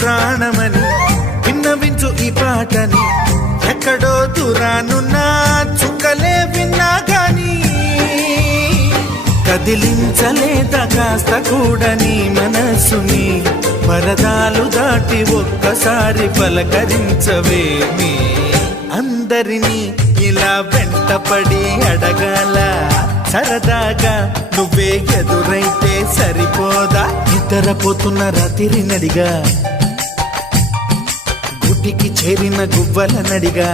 ప్రాణమని విన్నవించు ఈ పాటని ఎక్కడో దూరానున్నా చుక్కలే విన్నా గాని కదిలించలేదా కాస్త కూడా నీ మనసుని పరదాలు దాటి ఒక్కసారి పలకరించవేమి అందరినీ ఇలా వెంటపడి అడగాల సరదాగా నువ్వే ఎదురైతే సరిపోదా నిద్రపోతున్న రాత్రి నడిగా గుటికి చేరిన గువ్వల నడిగా